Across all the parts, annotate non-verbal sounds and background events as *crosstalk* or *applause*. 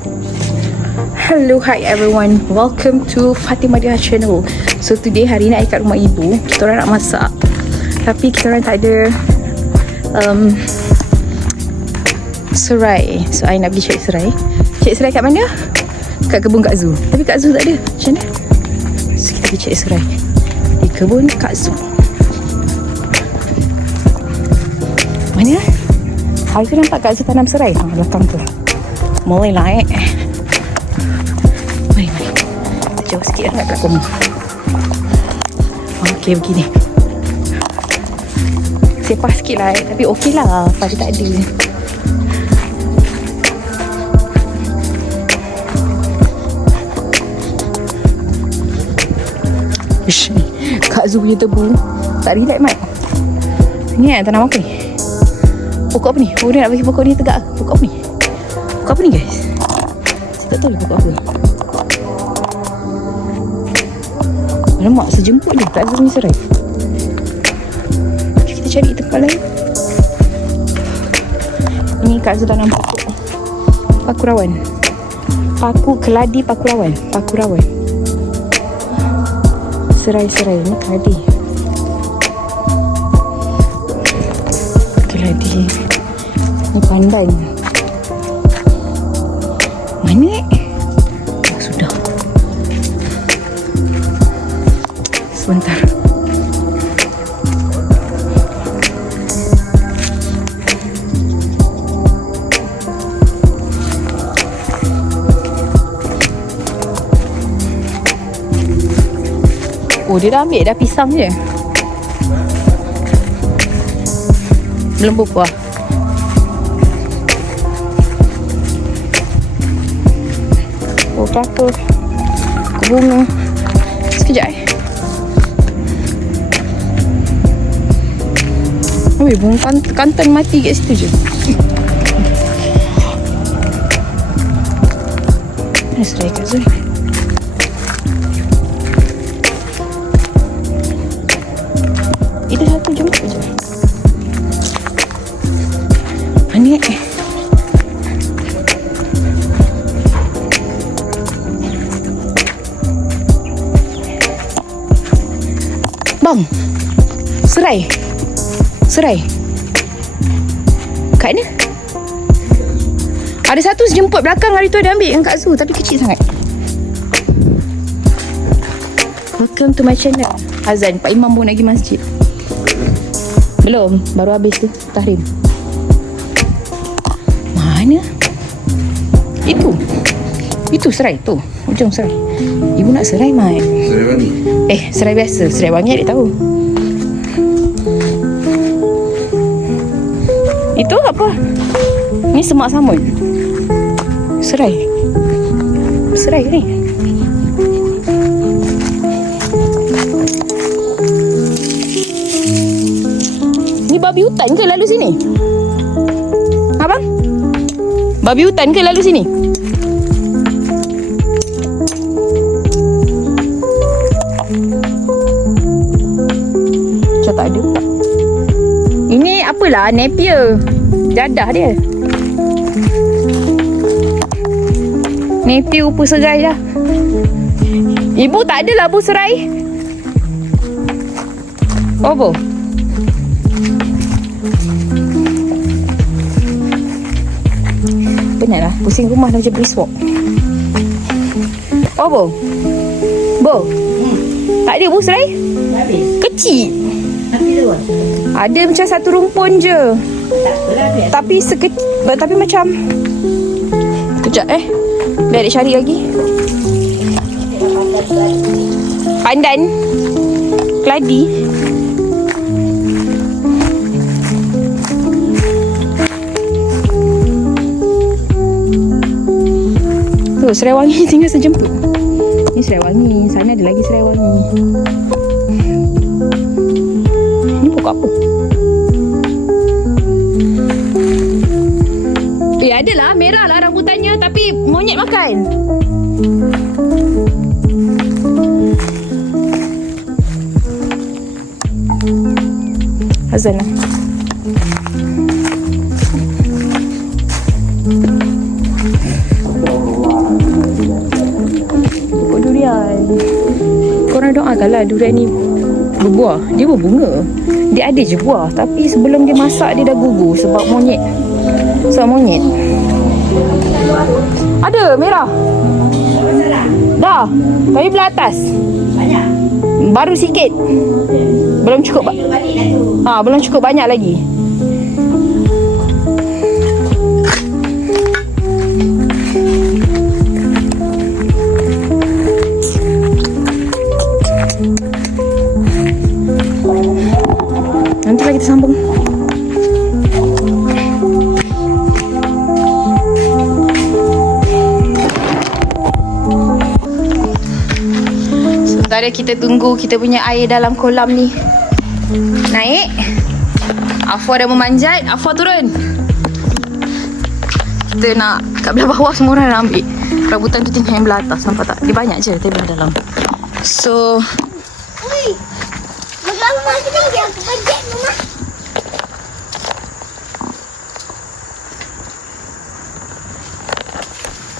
Hello, hi everyone. Welcome to Fatimah Dia channel. So today hari ni I kat rumah ibu. Kita orang nak masak. Tapi kita orang tak ada um, serai. So I nak pergi cari serai. Cari serai kat mana? Kat kebun Kak Zu. Tapi Kak Zu tak ada. Macam mana? So kita pergi cari serai. Di kebun Kak Zu. Mana? Hari tu nampak Kak Zu tanam serai. Ah, belakang tu. Mulai naik. Mari, mari. Kita jauh sikit lah kat rumah. Okey, begini. Sepah sikit lah eh. Tapi okey lah. Pada tak ada. Ish, Kak Zu punya tebu. Tak relax, Mat. Ni kan tanam apa ni? Pokok apa ni? Oh, dia nak bagi pokok ni tegak? Pokok apa ni? Pokok apa ni, guys? Saya tak tahu lah pokok apa. Alamak, sejemput je. Tak ada punya serai. Kita cari tempat lain. Ini Kak Zul tanam pokok. Pakurawan. Paku keladi pakurawan. Pakurawan. Serai-serai. Ini keladi. Keladi. Ini pandan. Sebentar. Oh, dia dah ambil dah pisang je. Belum berbuah. Oh, kelapa. Bunga. Sekejap eh. Oi, bunga kan- kantan mati kat situ je. Mana serai kat Zul? Itu satu jemput je. Mana eh? Bang. Serai. Serai. Kat mana? Ada satu sejemput belakang hari tu ada ambil dengan Kak Zu tapi kecil sangat. Welcome to my channel. Azan, Pak Imam pun nak pergi masjid. Belum, baru habis tu tahrim. Mana? Itu. Itu serai tu. Ujung serai. Ibu nak serai, Mat. Serai wangi. Eh, serai biasa. Serai wangi adik tahu. Apa? Ni semak samun. Serai. Serai ni. Ni babi hutan ke lalu sini? Abang? Babi hutan ke lalu sini? Macam tak ada Ini apalah Napier Dadah dia. Napier upu serai dah Ibu tak ada labu serai. Oh bo Penat lah. Pusing rumah dah macam brisk walk Oh bo Bo Tak ada bu serai? Habis. Kecil. Ada macam satu rumpun je. Tapi sekecil Tapi macam Kejap eh. Biar adik cari lagi. Pandan. Keladi. Tu serai wangi *laughs* tinggal sejemput. Ni serai wangi Sana ada lagi serai wangi Ni pokok apa? Lah rambutannya Tapi monyet makan Azan lah durian. Korang doakanlah durian ni berbuah. Dia berbunga. Dia ada je buah. Tapi sebelum dia masak, dia dah gugur sebab monyet. Sebab monyet. Ada merah. Dah. Tapi belah atas. Banyak. Baru sikit. Belum cukup. Ha, belum cukup banyak lagi. Nanti lagi kita sambung. Sementara kita tunggu kita punya air dalam kolam ni. Naik. Afwa dah memanjat. Afwa turun. Kita nak Kat belah bawah semua orang nak ambil. Rambutan tu tinggal yang belah atas Nampak tak? Dia banyak je Tapi dalam. So.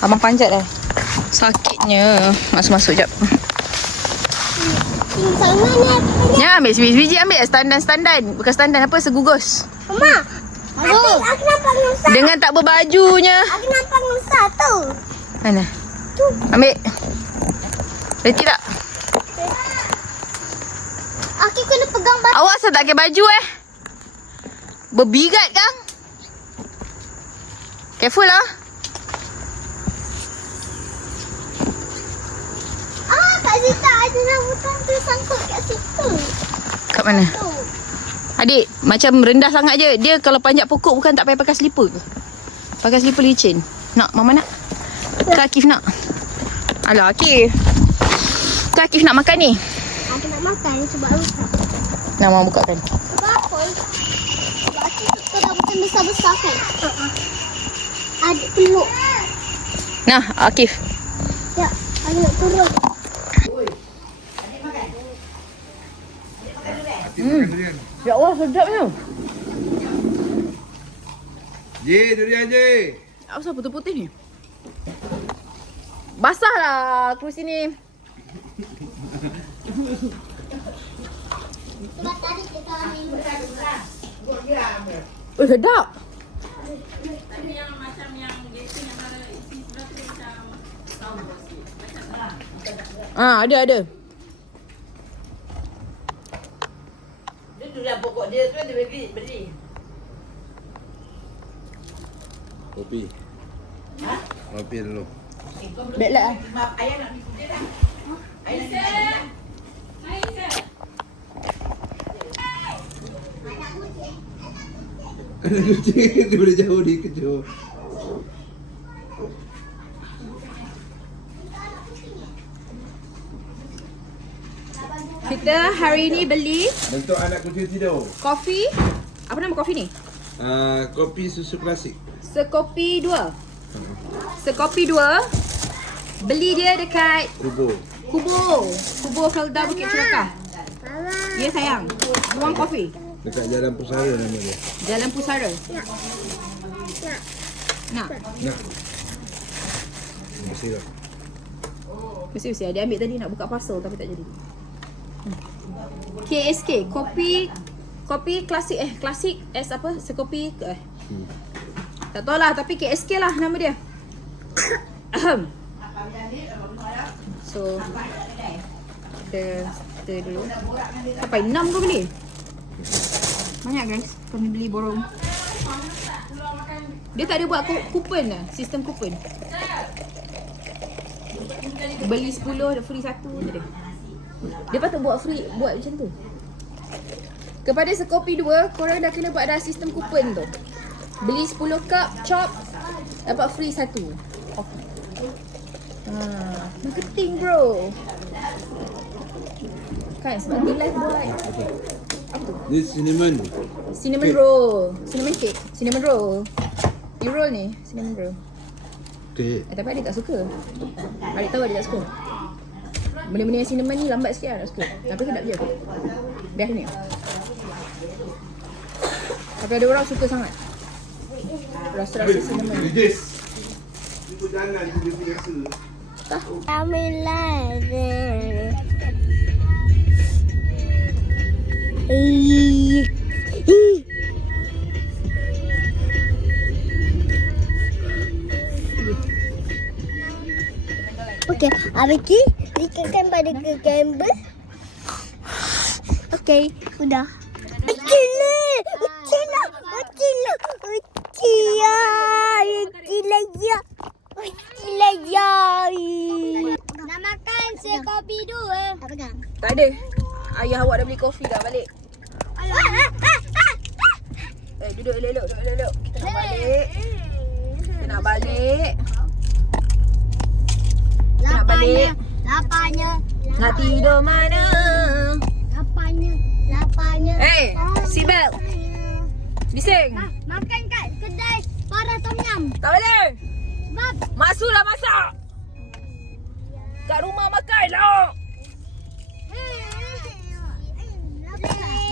Abang panjat dah. Sakitnya. Masuk-masuk jap Panjat. Ya ambil sebiji-biji ambil Standan-standan Bukan standan apa Segugus Mama. Aku, aku nampak nusa. Dengan tak berbajunya Aku nampak nusa tu. Mana? Ambil Reti tak? Aku kena pegang batu. Awak asal tak pakai baju eh? Berbigat kan? Careful lah. Kat situ ada rambutan tu sangkut kat situ. Kat mana? Tu. Adik, macam rendah sangat je. Dia kalau panjat pokok bukan tak payah pakai slipper ke? Pakai slipper licin. Nak, mama nak? Ke Akif nak? Alah, Akif. Ke Akif nak makan ni? Aku nak makan sebab rusak. Nak mama bukakan. Sebab apa? Sebab aku suka rambutan besar-besar kan? Uh-uh. Ada peluk. Nah, Akif. Ya, aku nak turun. Ya Allah, sedapnya. J, durian J. Apa putih-putih ni? Basah lah kerusi ni. Sebab tadi kita ambil. Oh, sedap. Ah, ada ada. Dia durian pokok dia tu dia beli. beli. Kopi. Ha? Kopi dulu. Baiklah. Ayah nak pergi dia dah. Kucing *laughs* dia boleh jauh di kejauh. Kita hari ni beli Untuk anak kucing tidur. kopi. Apa nama kopi ni? Uh, kopi susu klasik. Sekopi dua. Sekopi dua. Beli dia dekat Kubo. Kubo. Kubo Felda Bukit Cerakah. Mama. Ya sayang. Ruang kopi. Dekat jalan pusara nama dia. Jalan Pusara. Nak. Nak. Terima kasih lah. Mesti-mesti dia ambil tadi nak buka parcel tapi tak jadi. KSK, kopi kopi klasik eh klasik S apa? Sekopi eh. Hmm. Tak tahu lah tapi KSK lah nama dia. Ahem. so kita kita dulu. Sampai 6 ke beli? Banyak guys. Kami beli borong. Dia tak ada buat ku- kupon lah, sistem kupon. Beli 10 ada free 1 je dia. Dia patut buat free buat macam tu. Kepada sekopi 2, korang dah kena buat dah sistem kupon tu. Beli 10 cup chop dapat free 1. Off. Ha, marketing bro. Kan sebab dia live buat. Apa tu? Cinnamon. Cinnamon Cake. roll. Cinnamon cake. Cinnamon roll. You roll ni, cinnamon roll. Okay. Eh, tapi adik tak suka. Adik tahu adik tak suka. Benda-benda yang cinnamon ni lambat sikit lah tak suka. Tapi sedap je. Best ni. Tapi ada orang suka sangat. Rasa-rasa cinnamon. Dia biasa. Kami lari. Okey, habis ni ikatkan pada ke gambar. Okey, udah. Gila! Gila! Gila! Gila! Gila ya! Gila ya! Nak makan saya kopi dua. Apa kan? Tak ada. Ayah awak dah beli kopi dah balik. Eh, duduk elok-elok, duduk elok-elok. Kita nak balik. Kita nak balik. Kita nak balik. Lapanya. Nak tidur mana? Lapanya. Lapanya. Eh, seatbelt. Bising. Ma- makan kat kedai para tom yum. Tak boleh. Sebab Masuk dah masak. Kat rumah makan lah.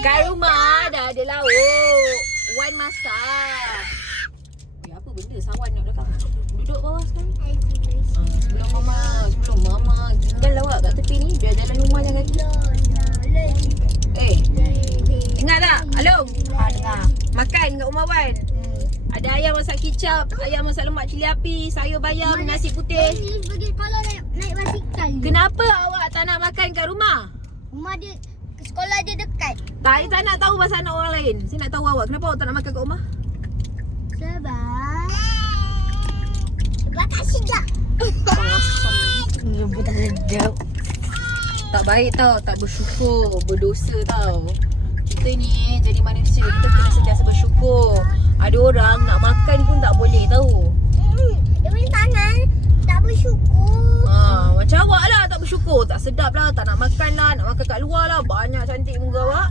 Kat rumah dah ada lauk. Wan masak. Eh, apa benda sawan nak belakang? Duduk bawah sekarang. Ah, sebelum mama, sebelum mama tinggal lawak kat tepi ni. Biar jalan rumah jangan kaki. Eh, dengar tak? Alom. Ha, dengar. Makan kat rumah Wan. Ada ayam masak kicap, ayam masak lemak cili api, sayur bayam, nasi putih. Pergi kalau naik, naik basikal. Kenapa awak tak nak makan kat rumah? Rumah dia sekolah dia dekat. Tak, saya tak nak tahu pasal anak orang lain. Saya nak tahu awak. Kenapa awak tak nak makan kat rumah? Sebab Sebab tak sedap. Nyebut tak sedap. Tak baik tau. Tak bersyukur. Berdosa tau. Kita ni jadi manusia. Kita kena sentiasa bersyukur. Ada orang nak makan pun tak boleh tau. Hmm, dia punya tangan tak bersyukur. Ha, macam awak lah tak bersyukur. Tak sedap lah. Tak nak makan lah. Nak makan kat luar lah. Banyak cantik muka awak.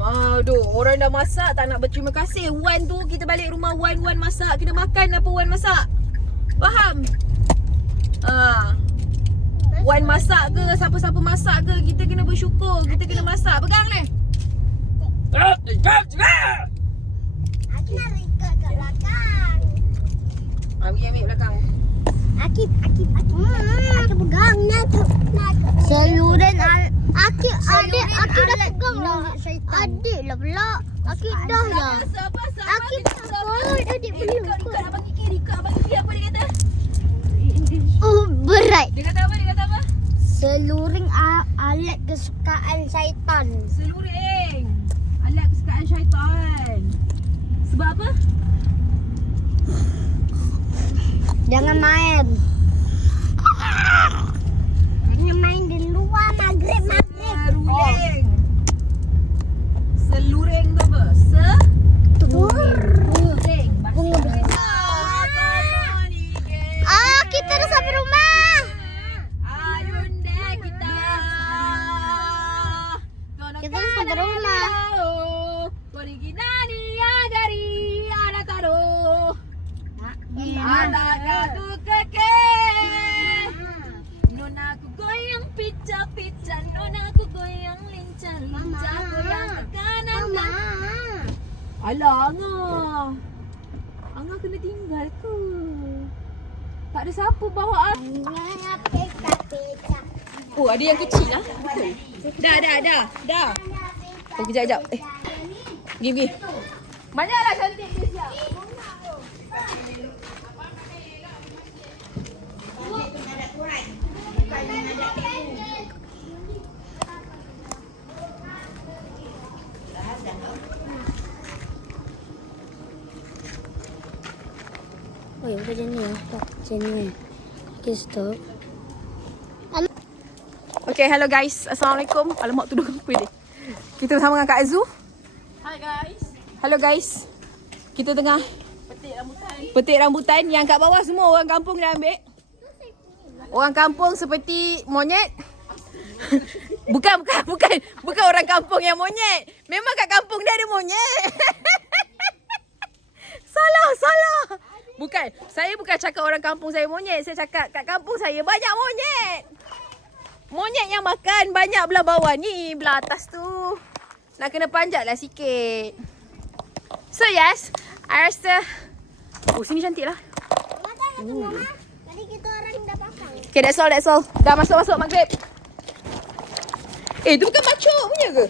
Aduh, orang dah masak tak nak berterima kasih. Wan tu kita balik rumah Wan Wan masak. Kita makan apa Wan masak. Faham? Ha. Wan masak ke, siapa-siapa masak ke, kita kena bersyukur. Kita kena masak. Pegang ni. Aku nak ikut kat belakang. Ambil ambil belakang. Akib, Akib. Hmm, aku pegang nak tu. Al Akib adik Akib dah pegang lah. Adik lah pula. Akib dah lah. Akib kita sabar. takut adik belum. Ikut, ikut abang Kiki. Abang Kiki. Apa dia kata? Oh, berat. Dia kata apa? Dia kata apa? Seluring alat kesukaan syaitan. Seluring. Alat kesukaan syaitan. Sebab apa? Jangan main. Jangan main di luar maghrib maghrib. Seluring. Seluring tu apa? Se? Seluring. Bunga Ah, kita dah sampai rumah. Ayunda kita. Kita dah sampai rumah. Pergi nani dari anak taro. Anak kadu keke. Nona aku goyang pica pica. Nona aku goyang lincah lincah. Goyang ke kanan dan Alah, Angah. Angah kena tinggal ke? Tak ada siapa bawa Oh, ada yang kecil lah. Betul. Dah, dah, dah. Dah. Oh, kejap, kejap. Eh. Pergi, pergi. Banyaklah cantik dia siap. Oh, ya, macam ni lah. Macam ni. Okay, stop. Okay, hello guys. Assalamualaikum. Alamak, tu apa dia? Kita bersama dengan Kak Azu. Hi guys. Hello guys. Kita tengah Petik rambutan. petik rambutan yang kat bawah semua orang kampung dah ambil. Orang kampung seperti monyet. *laughs* bukan, bukan, bukan. Bukan orang kampung yang monyet. Memang kat kampung dia ada monyet. *laughs* Bukan. Saya bukan cakap orang kampung saya monyet. Saya cakap kat kampung saya banyak monyet. Monyet yang makan banyak belah bawah ni. Belah atas tu. Nak kena panjat lah sikit. So yes, I rasa Oh sini cantik lah Mama tengok tu, Mama. Tadi kita orang dah pasang. Okay, that's all, that's all. Dah masuk-masuk maghrib. Eh, tu bukan macuk punya ke?